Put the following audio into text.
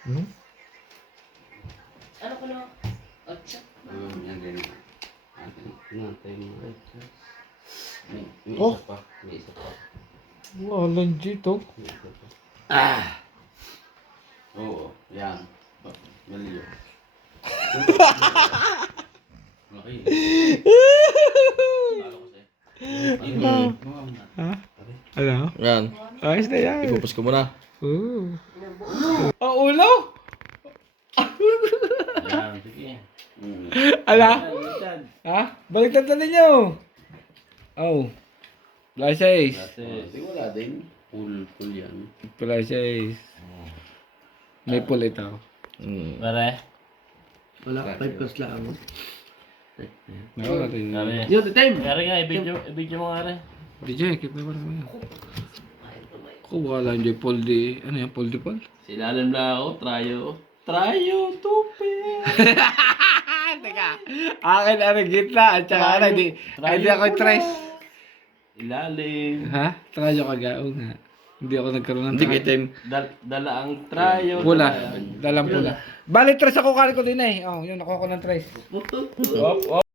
Hmm? Ano ko na? Otsa? Yan ganyan. Natay mo rin. May Oh. isa pa. May isa pa. Walang G to. May isa pa. Oo, yan. Mali yun. Laki yun. Talo kasi. Ha? Ano? Yan. Ayos na yan. Ipupus ko muna. Ooh. Ulo? Yan, sige. Ala? Ha? Baliktad na ninyo. Oh. Places. Kasi, wala din. Full yan. Places. May pull ito. Pare. Wala, 5 plus lang. Wala rin. Pare. Yun, the time! Pare nga, i-video mo nga rin. DJ, keep me parang Kung wala nyo, pull di, ano yan, pull di pull? Silalim lang ako, Tryo, tupi. Teka, akin ang gitna, at saka ano, hindi ako tres. Ilalim. Ha? Trayo ka ga? Oo nga. Hindi ako nagkaroon ng Hindi kay time. Dala ang tryo. Pula. Dalang pula. Bali, tres ako kanin ko din eh. Oh, yun, nakuha ko ng tres. Op, op.